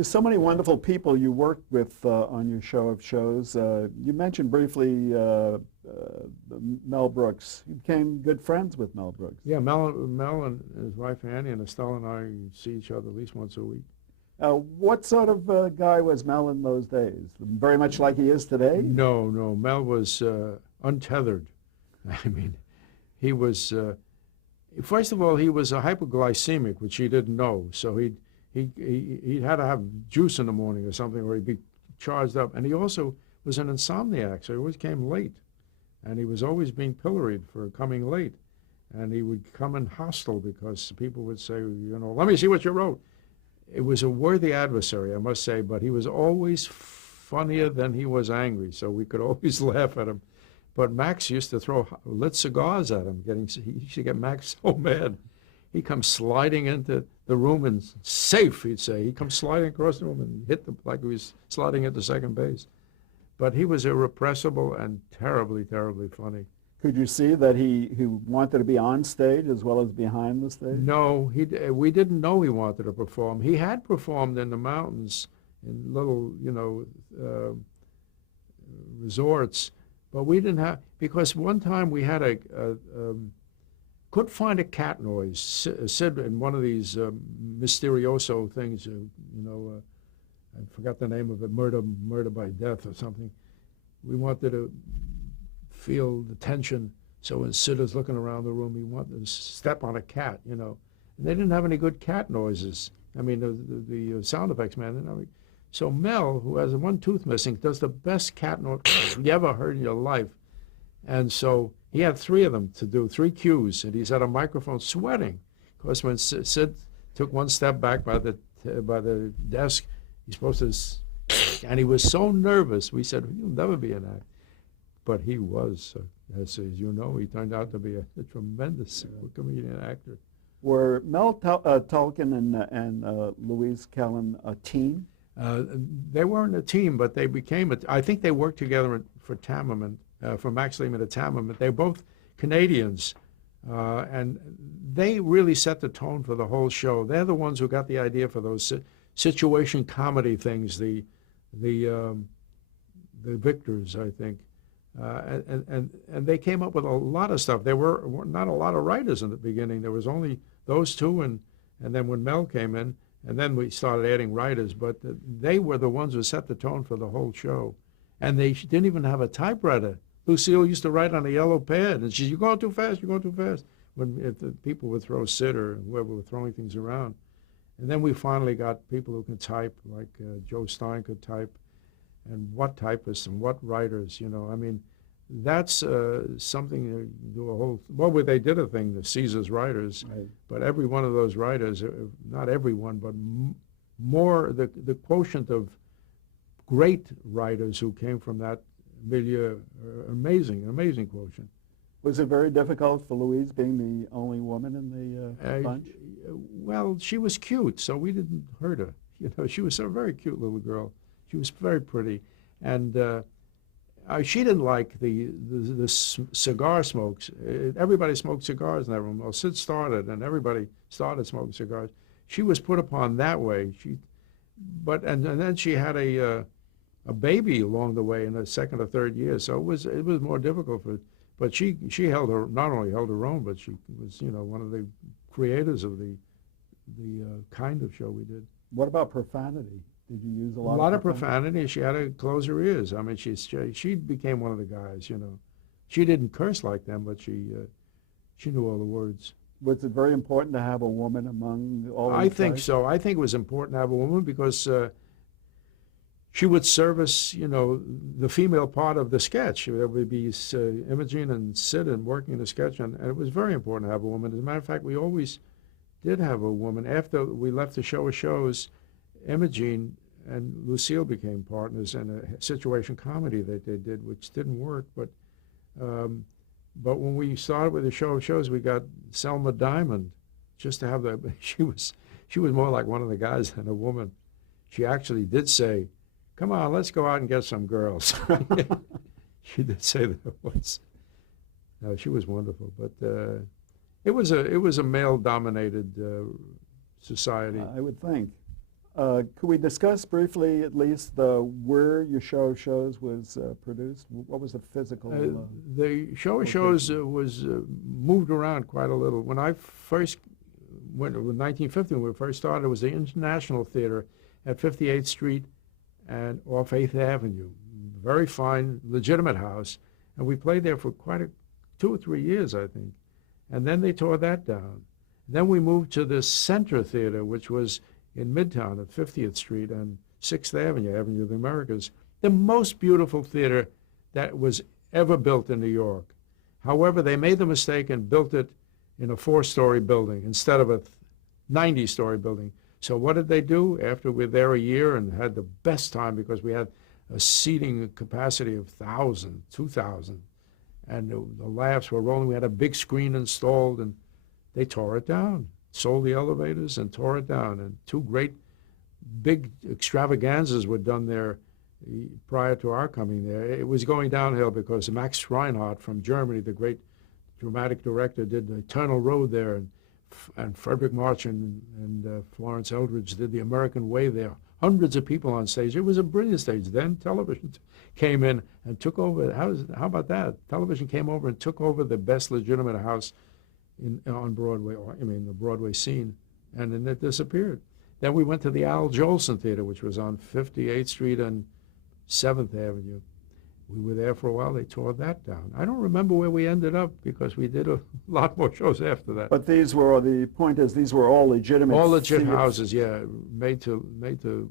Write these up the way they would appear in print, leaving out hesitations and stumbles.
There's so many wonderful people you worked with on your show of shows. You mentioned briefly Mel Brooks. You became good friends with Mel Brooks. Yeah, Mel and his wife Annie and Estelle and I see each other at least once a week. What sort of guy was Mel in those days? Very much like he is today? No. Mel was untethered. I mean, he was, first of all, he was a hypoglycemic, which he didn't know. So he had to have juice in the morning or something, or he'd be charged up. And he also was an insomniac, so he always came late. And he was always being pilloried for coming late. And he would come in hostile because people would say, let me see what you wrote. It was a worthy adversary, I must say, but he was always funnier than he was angry, so we could always laugh at him. But Max used to throw lit cigars at him. He used to get Max so mad. He'd come sliding into the room and safe, he'd say. He'd come sliding across the room and hit them like he was sliding into second base. But he was irrepressible and terribly, terribly funny. Could you see that he wanted to be on stage as well as behind the stage? No, we didn't know he wanted to perform. He had performed in the mountains in little, resorts, but we didn't have, because one time we had couldn't find a cat noise. Sid in one of these Mysterioso things, I forgot the name of it, murder by death or something. We wanted to feel the tension. So when Sid is looking around the room, he wanted to step on a cat, And they didn't have any good cat noises. I mean, the sound effects man didn't have any. So Mel, who has one tooth missing, does the best cat noise you ever heard in your life. And so he had three of them to do, 3 cues, and he's at a microphone sweating. Of course, when Sid took one step back by the desk, he's supposed to, and he was so nervous. We said, "You'll never be an actor." But he was, as you know, he turned out to be a tremendous comedian actor. Were Mel Tolkien and Louise Kellen a team? They weren't a team, but they became I think they worked together for Tammerman, for Max Lehman at Tammerman. They're both Canadians, and they really set the tone for the whole show. They're the ones who got the idea for those situation comedy things, the Victors, I think. And they came up with a lot of stuff. There were not a lot of writers in the beginning. There was only those two, and then when Mel came in, and then we started adding writers. But they were the ones who set the tone for the whole show. And they didn't even have a typewriter. Lucille used to write on a yellow pad, and she said, "You're going too fast, you're going too fast," if the people would throw Sid or whoever were throwing things around. And then we finally got people who could type, like Joe Stein could type, and what typists and what writers, I mean, that's something to do a whole, they did a thing, the Caesar's writers, right. But every one of those writers, not everyone, but more, the quotient of great writers who came from that milieu, amazing quotient. Was it very difficult for Louise being the only woman in the bunch? Well, she was cute, so we didn't hurt her. She was a very cute little girl. She was very pretty, and she didn't like the cigar smokes. Everybody smoked cigars in that room. Well, Sid started, and everybody started smoking cigars. She was put upon that way. And then she had a baby along the way in the second or third year, so it was more difficult for. But she not only held her own, but she was one of the creators of the kind of show we did. What about profanity? Did you use a lot? A lot of profanity. She had to close her ears. I mean, she became one of the guys. She didn't curse like them, but she knew all the words. Was it very important to have a woman among all? I think so. I think it was important to have a woman because she would service, the female part of the sketch. There would be Imogene and Sid and working the sketch, and it was very important to have a woman. As a matter of fact, we always did have a woman. After we left the show of shows, Imogene and Lucille became partners in a situation comedy that they did, which didn't work. But when we started with the show of shows, we got Selma Diamond, just to have that. She was more like one of the guys than a woman. She actually did say, "Come on, let's go out and get some girls." She did say that once. No, she was wonderful, but it was a male-dominated society. I would think. Could we discuss briefly, at least, where your show of shows was produced? What was the physical? The show of shows was moved around quite a little. When I first went in 1950, when we first started, it was the International Theater at 58th Street and off 8th Avenue. Very fine, legitimate house. And we played there for quite 2 or 3 years, I think. And then they tore that down. Then we moved to the Center Theater, which was in Midtown at 50th Street and 6th Avenue, Avenue of the Americas, the most beautiful theater that was ever built in New York. However, they made the mistake and built it in a 4-story building instead of a 90-story building. So what did they do? After we were there a year and had the best time, because we had a seating capacity of 1,000, 2,000, and the laughs were rolling. We had a big screen installed, and they tore it down, sold the elevators and tore it down. And 2 great big extravaganzas were done there prior to our coming there. It was going downhill because Max Reinhardt from Germany, the great dramatic director, did Eternal Road there, and Frederick March and Florence Eldridge did The American Way there. Hundreds of people on stage. It was a brilliant stage. Then television came in and took over. How about that? Television came over and took over the best legitimate house on Broadway, the Broadway scene, and then it disappeared. Then we went to the Al Jolson Theater, which was on 58th Street and 7th Avenue. We were there for a while. They tore that down. I don't remember where we ended up because we did a lot more shows after that. But the point is, these were all legitimate. All legit houses, yeah, made to work.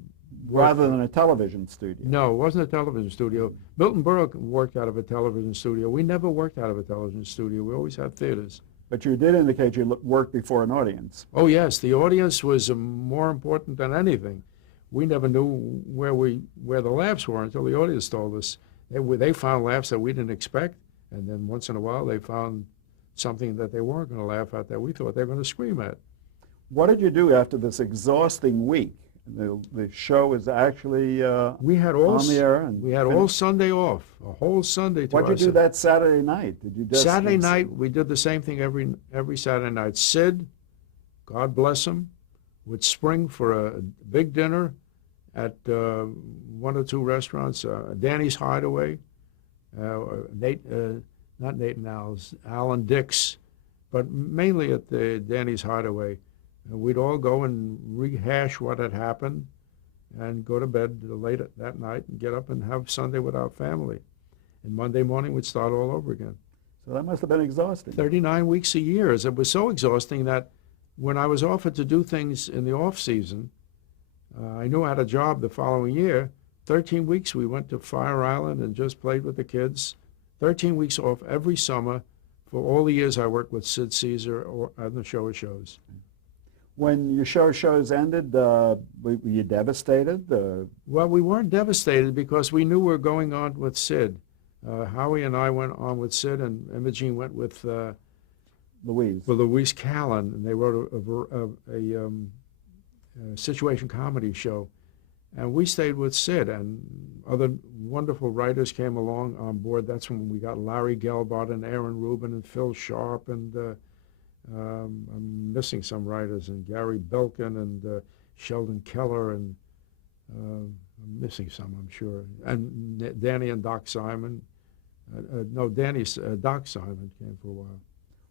Rather than a television studio. No, it wasn't a television studio. Milton Berle worked out of a television studio. We never worked out of a television studio. We always had theaters. But you did indicate you worked before an audience. Oh yes, the audience was more important than anything. We never knew where the laughs were until the audience told us. They found laughs that we didn't expect, and then once in a while they found something that they weren't going to laugh at that we thought they were going to scream at. What did you do after this exhausting week? The show was actually we had all on the air. We had all Sunday off, a whole Sunday to ourselves. What did you do that Saturday night? Did you just Saturday night, we did the same thing every Saturday night. Sid, God bless him, would spring for a big dinner at 1 or 2 restaurants, Danny's Hideaway, not Nate and Al's, Al and Dick's, but mainly at the Danny's Hideaway. We'd all go and rehash what had happened and go to bed late that night and get up and have Sunday with our family. And Monday morning we'd start all over again. So that must have been exhausting. 39 weeks a year. It was so exhausting that when I was offered to do things in the off season, I knew I had a job the following year. 13 weeks we went to Fire Island and just played with the kids. 13 weeks off every summer for all the years I worked with Sid Caesar on the show of shows. When your show of shows ended, were you devastated? Well, we weren't devastated because we knew we were going on with Sid. Howie and I went on with Sid, and Imogene went with Louise Callan, and they wrote a situation comedy show. And we stayed with Sid, and other wonderful writers came along on board. That's when we got Larry Gelbart and Aaron Rubin and Phil Sharp, and I'm missing some writers, and Gary Belkin and Sheldon Keller, and I'm missing some, I'm sure. And Danny and Doc Simon. Doc Simon came for a while.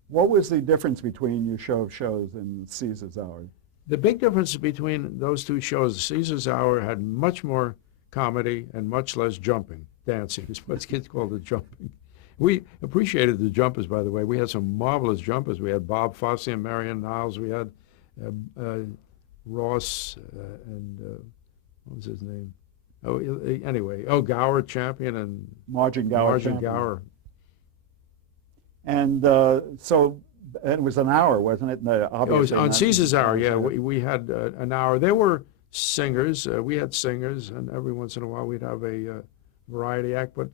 What was the difference between your show of shows and Caesar's Hour? The big difference between those 2 shows, Caesar's Hour had much more comedy and much less jumping, dancing. It's what kids call it, jumping. We appreciated the jumpers, by the way. We had some marvelous jumpers. We had Bob Fosse and Marion Niles. We had Ross and what was his name? Anyway, Gower Champion and Margin Gower. And so it was an hour, wasn't it? It was on Caesar's Hour, yeah. We had an hour. There were singers. We had singers, and every once in a while we'd have a variety act, but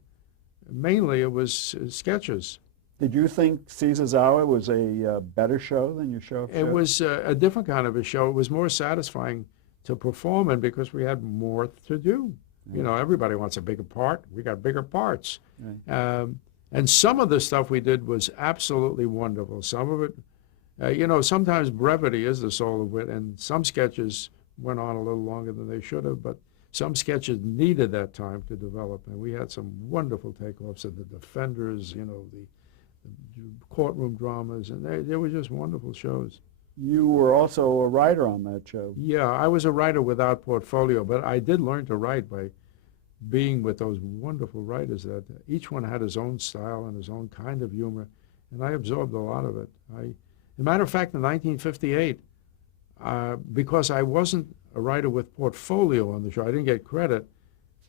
mainly it was sketches. Did you think Caesar's Hour was a better show than your show of shows? It was a different kind of a show. It was more satisfying to perform in because we had more to do. Right. You know, everybody wants a bigger part. We got bigger parts. Right. And some of the stuff we did was absolutely wonderful. Some of it, sometimes brevity is the soul of wit, and some sketches went on a little longer than they should have, but some sketches needed that time to develop, and we had some wonderful takeoffs of the Defenders, the courtroom dramas, and they were just wonderful shows. You were also a writer on that show. Yeah, I was a writer without portfolio, but I did learn to write by being with those wonderful writers that each one had his own style and his own kind of humor, and I absorbed a lot of it. As a matter of fact, in 1958, because I wasn't a writer with portfolio on the show, I didn't get credit,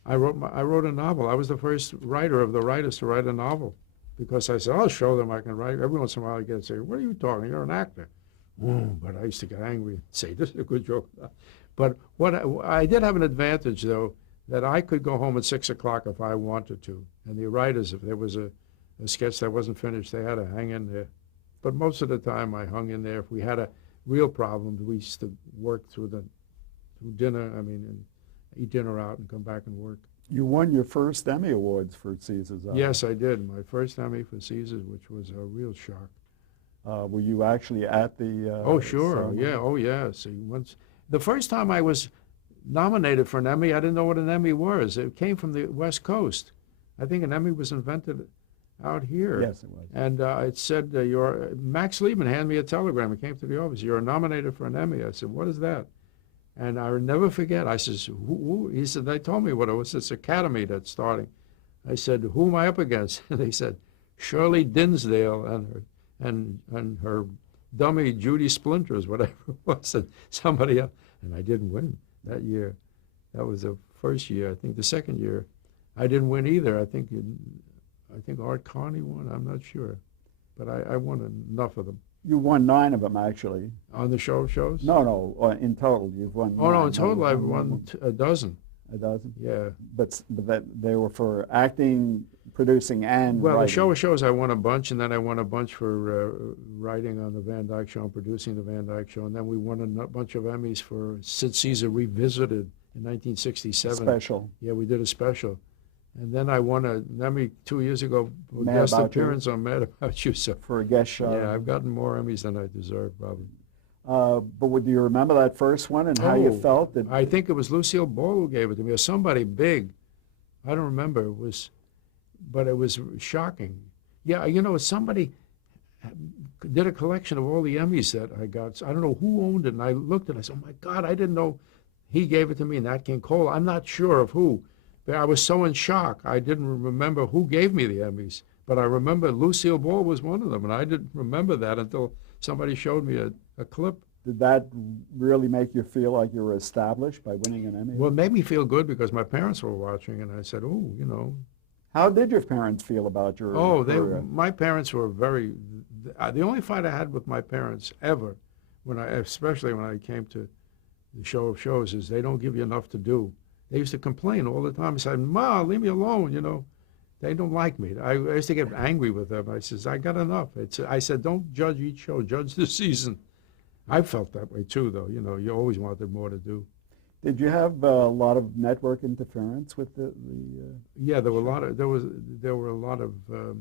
I wrote a novel. I was the first writer of the writers to write a novel, because I said, I'll show them I can write. Every once in a while I get to say, what are you talking? You're an actor. But I used to get angry and say, this is a good joke. But I did have an advantage, though, that I could go home at 6 o'clock if I wanted to. And the writers, if there was a sketch that wasn't finished, they had to hang in there. But most of the time I hung in there. If we had a real problem, we used to work through dinner, and eat dinner out and come back and work. You won your first Emmy Awards for Caesar's Eye. Yes, I did. My first Emmy for Caesar's, which was a real shock. Were you actually at the Oh, sure. ceremony? Yeah. Oh, yeah. See, the first time I was nominated for an Emmy, I didn't know what an Emmy was. It came from the West Coast. I think an Emmy was invented out here. Yes, it was. And it said, Max Liebman handed me a telegram. It came to the office. You're nominated for an Emmy. I said, what is that? And I'll never forget. I says, who? He said, they told me what it was. This academy that's starting. I said, who am I up against? And they said, Shirley Dinsdale and her dummy Judy Splinters, whatever it was, and somebody else. And I didn't win that year. That was the first year. I think the second year, I didn't win either. I think Art Carney won. I'm not sure, but I won enough of them. You won 9 of them, actually. On the shows? No, in total, you've won 9. Oh, no, in total I've won a dozen. A dozen? Yeah. But that they were for acting, producing, and Well, writing. the show of shows I won a bunch, and then I won a bunch for writing on the Van Dyke Show and producing the Van Dyke Show, and then we won a bunch of Emmys for Sid Caesar Revisited in 1967. Special. Yeah, we did a special. And then I won an Emmy 2 years ago for Mad guest About appearance on Mad About You. So, For a guest show. yeah, I've gotten more Emmys than I deserve, probably. But do you remember that first one and how you felt? I think it was Lucille Ball who gave it to me, or somebody big. I don't remember. But it was shocking. Yeah, somebody did a collection of all the Emmys that I got. So I don't know who owned it, and I looked at it. I said, oh, my God, I didn't know he gave it to me, Nat King Cole. I'm not sure of who. But I was so in shock, I didn't remember who gave me the Emmys. But I remember Lucille Ball was one of them, and I didn't remember that until somebody showed me a clip. Did that really make you feel like you were established by winning an Emmy? Well, it made me feel good because my parents were watching, and I said, oh, How did your parents feel about your career? My parents were the only fight I had with my parents ever, especially when I came to the show of shows, is they don't give you enough to do. They used to complain all the time. I said, Ma, leave me alone, They don't like me. I used to get angry with them. I says, I got enough. I said, don't judge each show, judge the season. I felt that way too, though. You always wanted more to do. Did you have a lot of network interference with the Yeah, there were a lot of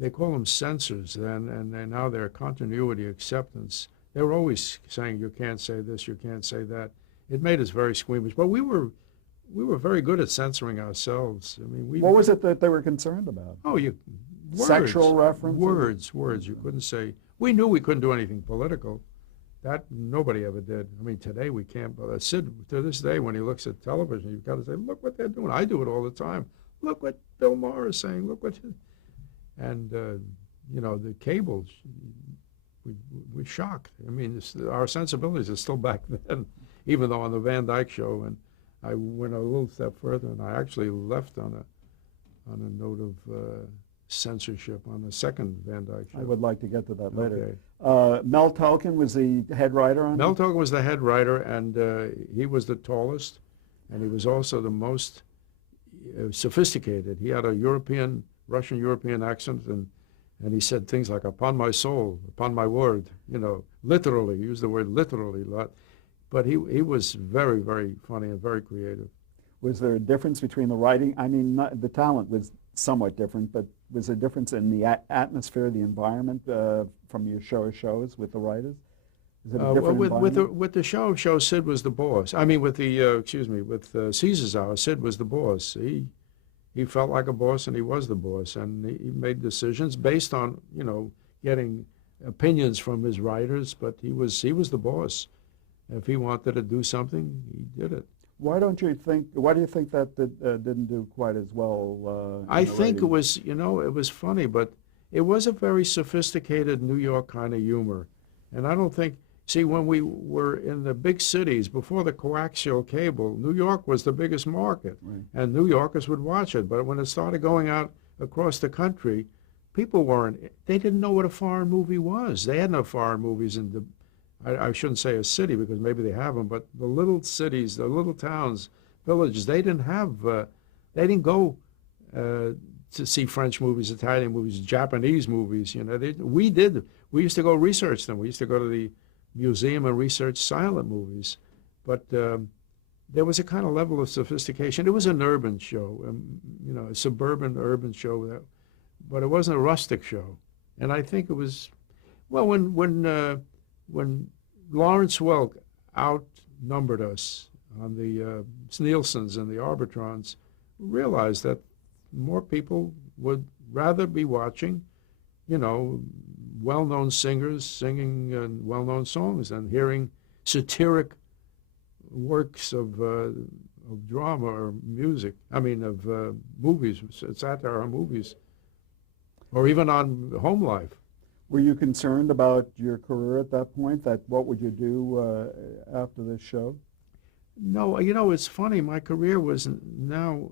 they call them censors then, and now they're continuity acceptance. They were always saying, you can't say this, you can't say that. It made us very squeamish, but we were very good at censoring ourselves. What was it that they were concerned about? Oh, words, sexual references? Words. You couldn't say. We knew we couldn't do anything political. That nobody ever did. Today we can't. But Sid, to this day, when he looks at television, you've got to say, look what they're doing. I do it all the time. Look what Bill Maher is saying. Look what, and the cables. We're shocked. Our sensibilities are still back then, even though on the Van Dyke Show, and I went a little step further, and I actually left on a note of censorship on the second Van Dyke Show. I would like to get to that later. Okay. Mel Tolkien was the head writer on it? Mel Tolkien was the head writer, and he was the tallest, and he was also the most sophisticated. He had a Russian-European accent, and he said things like, upon my soul, upon my word, literally. He used the word literally a lot. But he was very, very funny and very creative. Was there a difference between the writing? The talent was somewhat different, but was there a difference in the atmosphere, the environment from your show of shows with the writers? Is it a different environment? With the show of shows, Sid was the boss. I mean, with the excuse me, with Caesar's Hour, Sid was the boss. He felt like a boss, and he was the boss, and he made decisions based on getting opinions from his writers. But he was the boss. If he wanted to do something, he did it. Why do you think that didn't do quite as well I in the think it ratings? was, it was funny, but it was a very sophisticated New York kind of humor. And I don't think, see, when we were in the big cities before the coaxial cable, New York was the biggest market, Right. and New Yorkers would watch it. But when it started going out across the country, they didn't know what a foreign movie was. They had no foreign movies in I shouldn't say a city because maybe they have them, but the little cities, the little towns, villages, they didn't go to see French movies, Italian movies, Japanese movies. We did. We used to go research them. We used to go to the museum and research silent movies. But there was a kind of level of sophistication. It was an urban show, a suburban urban show, but it wasn't a rustic show. And I think it was, well, when Lawrence Welk outnumbered us on the Nielsen's and the Arbitrons, realized that more people would rather be watching, well-known singers singing well-known songs than hearing satiric works of drama or music. I mean, of movies, satire on movies, or even on home life. Were you concerned about your career at that point? That what would you do after this show? No, it's funny. My career was now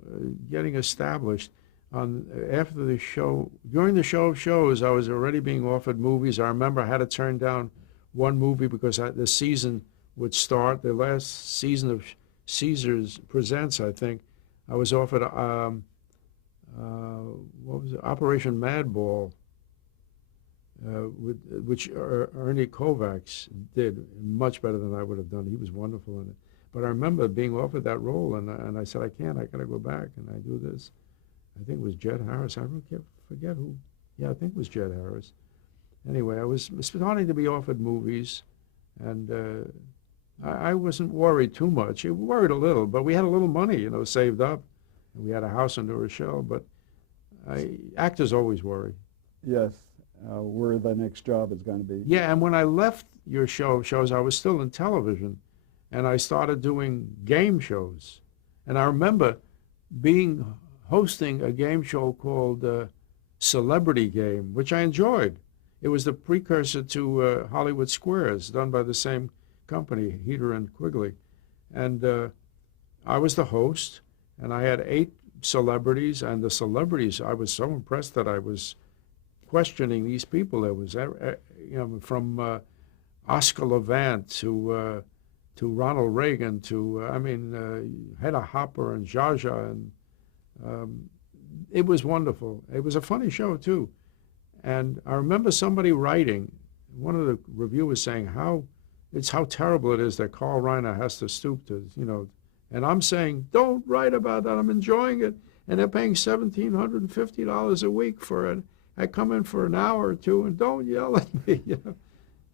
getting established. After the show, during the show of shows, I was already being offered movies. I remember I had to turn down one movie because the season would start. The last season of Caesar's Presents, I think, I was offered what was it? Operation Madball, which Ernie Kovacs did much better than I would have done. He was wonderful in it. But I remember being offered that role, and I said, I can't. I got to go back, and I do this. I think it was Jed Harris. I forget who. Yeah, I think it was Jed Harris. Anyway, I was starting to be offered movies, and I wasn't worried too much. I worried a little, but we had a little money, saved up, and we had a house in New Rochelle. But actors always worry. Yes, where the next job is going to be. Yeah, and when I left your show of shows, I was still in television, and I started doing game shows. And I remember hosting a game show called Celebrity Game, which I enjoyed. It was the precursor to Hollywood Squares, done by the same company, Heater and Quigley. And I was the host, and I had 8 celebrities, and the celebrities, I was so impressed that I was questioning these people. There was, from Oscar Levant to Ronald Reagan to, Hedda Hopper and Zsa Zsa, and it was wonderful. It was a funny show, too. And I remember somebody writing, one of the reviewers saying how terrible it is that Carl Reiner has to stoop to, and I'm saying, don't write about that. I'm enjoying it. And they're paying $1,750 a week for it. I come in for an hour or two, and don't yell at me.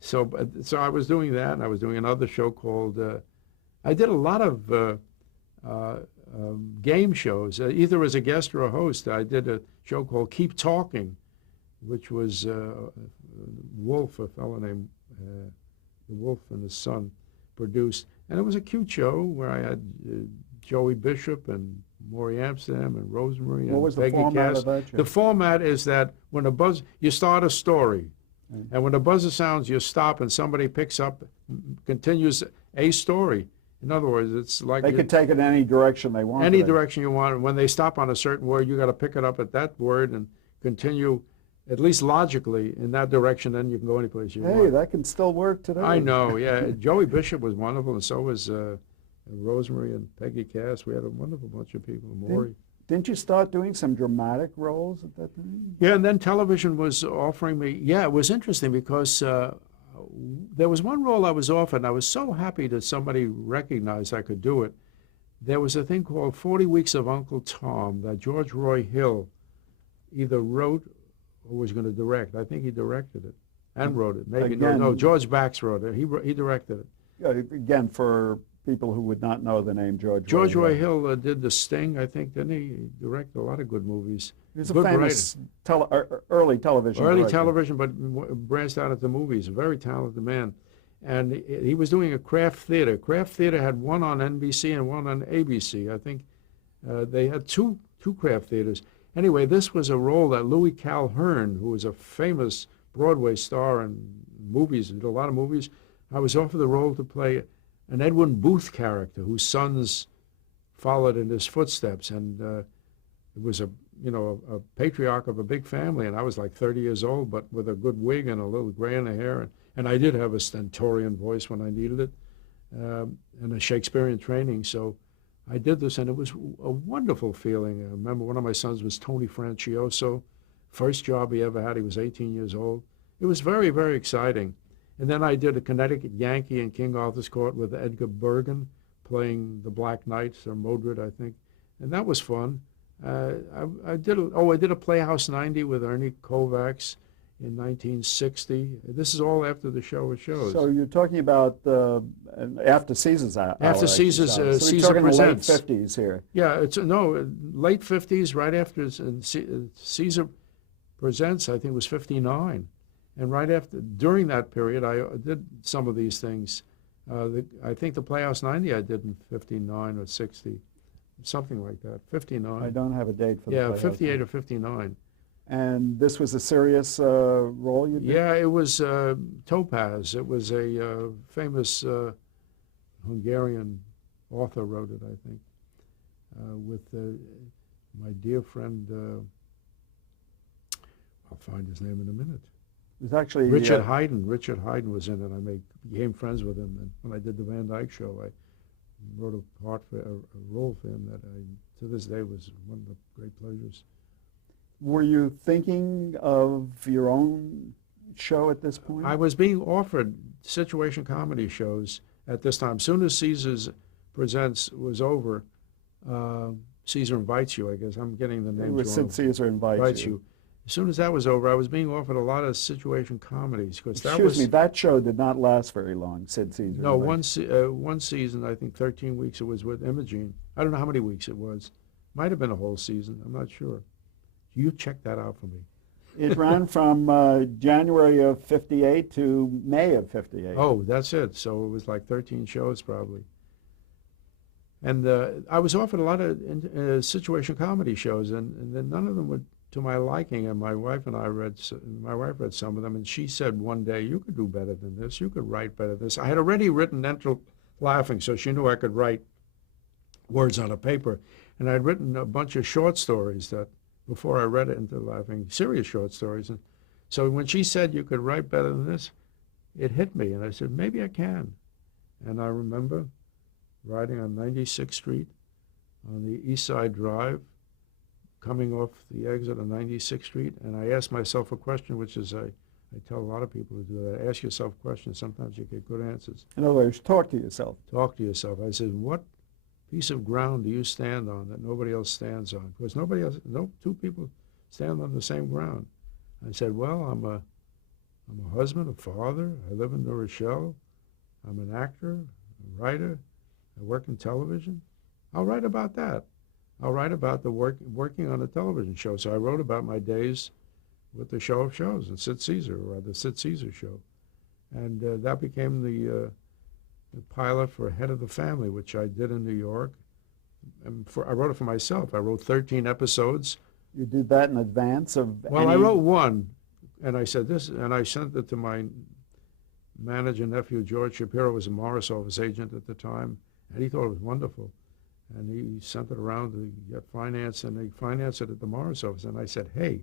So I was doing that, and I was doing another show called, I did a lot of game shows, either as a guest or a host. I did a show called Keep Talking, which was Wolf, a fellow named the Wolf and his son, produced. And it was a cute show where I had Joey Bishop and Maury Amsterdam and Rosemary What and was the Peggy format Cass. of that show? The format is that when you start a story, Right. and when the buzzer sounds, you stop and somebody picks up, continues a story. In other words, it's like They could take it any direction they want. any direction you want. And when they stop on a certain word, you got to pick it up at that word and continue, at least logically, in that direction. Then you can go any place you want. Hey, that can still work today. I know, yeah. Joey Bishop was wonderful, and so was Rosemary and Peggy Cass. We had a wonderful bunch of people. Maury. Didn't you start doing some dramatic roles at that time? Yeah, and then television was offering me. Yeah, it was interesting because there was one role I was offered, and I was so happy that somebody recognized I could do it. There was a thing called 40 Weeks of Uncle Tom that George Roy Hill either wrote or was going to direct. I think he directed it. and wrote it. Maybe Again, no. George Bax wrote it. He directed it. Again, for people who would not know the name George Roy Hill did The Sting, I think, didn't he? He directed a lot of good movies. He was a Good famous early television Early director. television, but branched out into movies. A very talented man. And he was doing a craft theater. Craft theater had one on NBC and one on ABC. I think they had two craft theaters. Anyway, this was a role that Louis Calhern, who was a famous Broadway star in movies, did a lot of movies. I was offered the role to play an Edwin Booth character whose sons followed in his footsteps, and it was a patriarch of a big family, and I was like 30 years old, but with a good wig and a little gray in the hair, and I did have a stentorian voice when I needed it, and a Shakespearean training, so I did this, and it was a wonderful feeling. I remember one of my sons was Tony Francioso, first job he ever had. He was 18 years old. It was very, very exciting. And then I did a Connecticut Yankee in King Arthur's Court with Edgar Bergen, playing the Black Knights, or Modred, I think, and that was fun. I did a Playhouse 90 with Ernie Kovacs in 1960. This is all after the show of shows. So you're talking about after Caesar's hour. After Caesar's, so we're Caesar talking Presents. The late 50s here. Yeah, it's late 50s, right after Caesar Presents. I think it was 59, and right after, during that period, I did some of these things. I think the Playhouse 90 I did in 59 or 60, something like that. 59. I don't have a date for the Playhouse 58 or 59. And this was a serious role you did? Yeah, it was Topaz. It was a famous Hungarian author wrote it, I think, with my dear friend, I'll find his name in a minute. It was actually Richard Haydn. Richard Haydn was in it. I became friends with him, and when I did the Van Dyke show, I wrote a role for him that to this day was one of the great pleasures. Were you thinking of your own show at this point? I was being offered situation comedy shows at this time. As soon as Caesar's Presents was over, Caesar Invites You, I guess. I'm getting the names wrong. It was Sid Caesar Invites You. As soon as that was over, I was being offered a lot of situation comedies. Excuse me, that show did not last very long, Sid Caesar. No, one season, I think 13 weeks it was with Imogene. I don't know how many weeks it was. Might have been a whole season. I'm not sure. You check that out for me. It ran from January of 58 to May of 58. Oh, that's it. So it was like 13 shows probably. And I was offered a lot of situation comedy shows, and then none of them were to my liking. And my wife read some of them, and she said one day, "You could do better than this. You could write better than this." I had already written Enter Laughing, so she knew I could write words on a paper. And I'd written a bunch of short stories that, before I read it into Laughing, serious short stories. And so when she said you could write better than this, it hit me. And I said, maybe I can. And I remember riding on 96th Street on the East Side Drive, coming off the exit on 96th Street. And I asked myself a question, which is I tell a lot of people to do that. Ask yourself questions. Sometimes you get good answers. In other words, talk to yourself. Talk to yourself. I said, what piece of ground do you stand on that nobody else stands on? Because no two people stand on the same ground. I said, well, I'm a husband, a father. I live in New Rochelle. I'm an actor, a writer. I work in television. I'll write about that. I'll write about the working on a television show. So I wrote about my days with the Show of Shows and Sid Caesar, or the Sid Caesar Show. And that became the pilot for Head of the Family, which I did in New York. And I wrote it for myself. I wrote 13 episodes. You did that in advance of Well, I wrote one, and I said this, and I sent it to my manager nephew, George Shapiro, was a Morris office agent at the time, and he thought it was wonderful. And he sent it around to get finance, and they financed it at the Morris office. And I said, hey,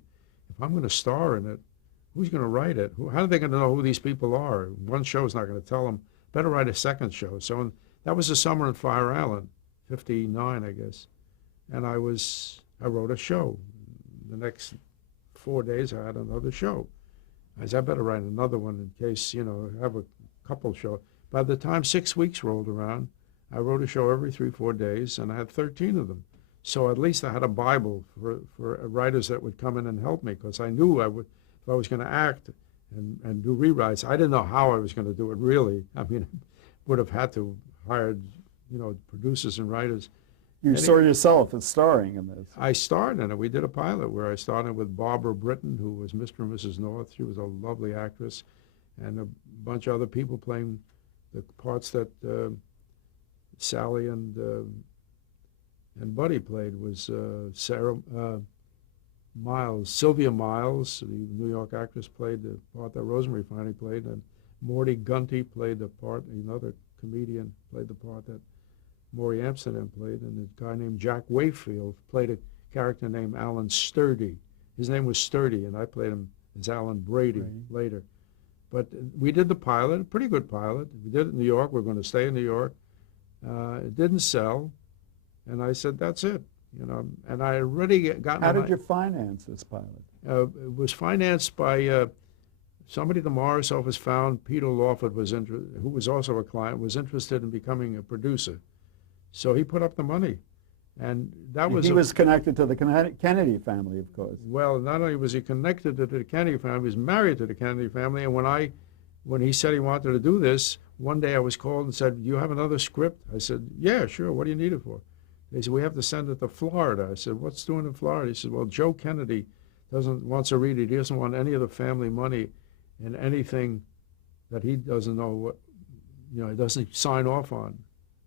if I'm going to star in it, who's going to write it? How are they going to know who these people are? One show's not going to tell them. Better write a second show. So that was the summer in Fire Island, 59, I guess. And I wrote a show. The next 4 days, I had another show. I said, I better write another one in case, have a couple shows. By the time 6 weeks rolled around, I wrote a show every 3-4 days, and I had 13 of them. So at least I had a Bible for writers that would come in and help me, because I knew if I was going to act and do rewrites. I didn't know how I was going to do it, really. I mean, would have had to hire, producers and writers. You saw yourself as starring in this. I starred in it. We did a pilot where I started with Barbara Britton, who was Mr. and Mrs. North. She was a lovely actress, and a bunch of other people playing the parts that Sally and Buddy played. Was Sarah Miles, Sylvia Miles, the New York actress, played the part that Rosemary finally played, and Morty Gunty played the part. Another comedian played the part that Maury Amsterdam played, and a guy named Jack Wayfield played a character named Alan Sturdy. His name was Sturdy, and I played him as Alan Brady later. But we did the pilot, a pretty good pilot. We did it in New York. We're going to stay in New York. It didn't sell, and I said, that's it. And I had already gotten... How did you finance this pilot? It was financed by somebody at the Morris office found Peter Lawford, who was also a client, was interested in becoming a producer. So he put up the money, and that was... He was connected to the Kennedy family, of course. Well, not only was he connected to the Kennedy family, he was married to the Kennedy family, and when he said he wanted to do this, one day I was called and said, "Do you have another script?" I said, "Yeah, sure. What do you need it for?" They said, "We have to send it to Florida." I said, "What's doing in Florida?" He said, "Well, Joe Kennedy wants to read it. He doesn't want any of the family money in anything that he doesn't know what, he doesn't sign off on."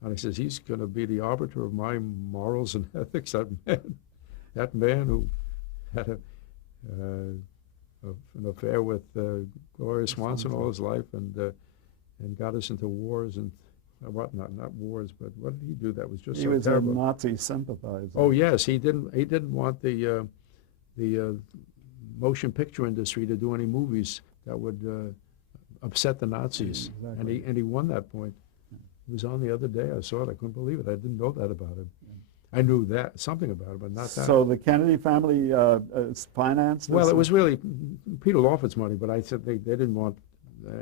And I says, "He's going to be the arbiter of my morals and ethics." That man who had an affair with Gloria Swanson all his life, and got us into wars and whatnot. Not wars, but what did he do that was just so terrible? He was a Nazi sympathizer. Oh yes, he didn't want the motion picture industry to do any movies that would upset the Nazis. Exactly. And he won that point. It was on the other day. I saw it. I couldn't believe it. I didn't know that about him. I knew something about it, but not that. So the Kennedy family financed this? Well, it was really Peter Lawford's money, but I said they didn't want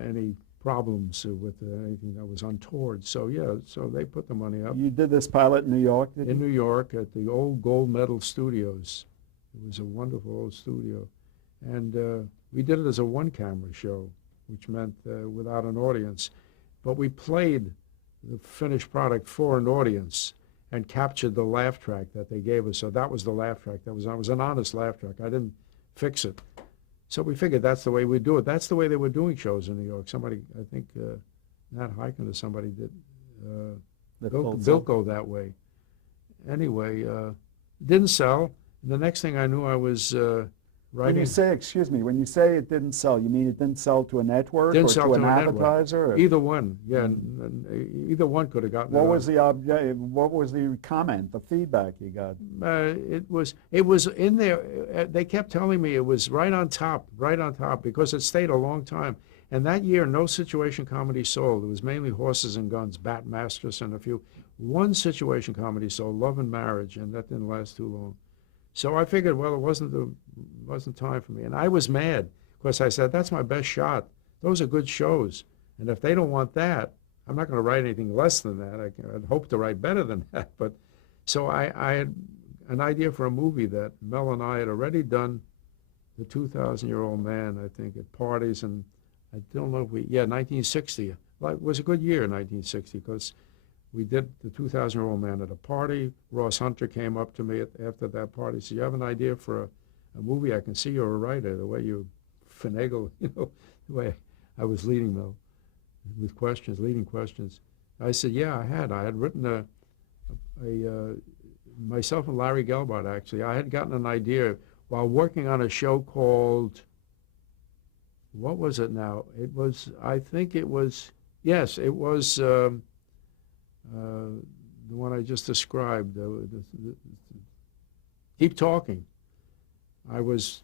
any problems with anything that was untoward. So yeah, so they put the money up. You did this pilot in New York, did you? In New York at the old Gold Medal Studios. It was a wonderful old studio. And we did it as a one-camera show, which meant without an audience. But we played the finished product for an audience and captured the laugh track that they gave us. So that was the laugh track. That was an honest laugh track. I didn't fix it. So we figured that's the way we do it. That's the way they were doing shows in New York. Somebody, I think, Nat Hiken or somebody did Bilko that way. Anyway, didn't sell. And the next thing I knew, I was writing. When you say it didn't sell, you mean it didn't sell to a network or to an advertiser? Or? Either one, yeah. And either one could have gotten What was the comment, the feedback you got? It was in there. They kept telling me it was right on top, because it stayed a long time. And that year, no situation comedy sold. It was mainly Horses and Guns, Bat Masters, and a few. One situation comedy sold, Love and Marriage, and that didn't last too long. So I figured, well, it wasn't time for me. And I was mad because I said, that's my best shot. Those are good shows. And if they don't want that, I'm not going to write anything less than that. I'd hope to write better than that. But so I had an idea for a movie that Mel and I had already done, The 2,000-Year-Old Man, I think, at parties. And I don't know if 1960. Well, it was a good year in 1960 because we did The 2,000-Year-Old Man at a party. Ross Hunter came up to me after that party and said, "You have an idea for a movie? I can see you're a writer, the way you finagle, the way I was leading Mel with leading questions." I said, yeah, I had written myself and Larry Gelbart, actually. I had gotten an idea while working on a show called, what was it now? It was, I think it was, yes, it was, the one I just described, Keep Talking. I was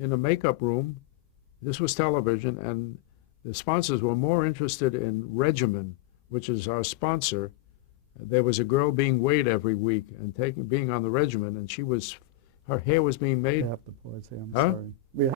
in a makeup room. This was television, and the sponsors were more interested in Regimen, which is our sponsor. There was a girl being weighed every week and being on the regimen, and her hair was being made. We have to pause here. I'm sorry.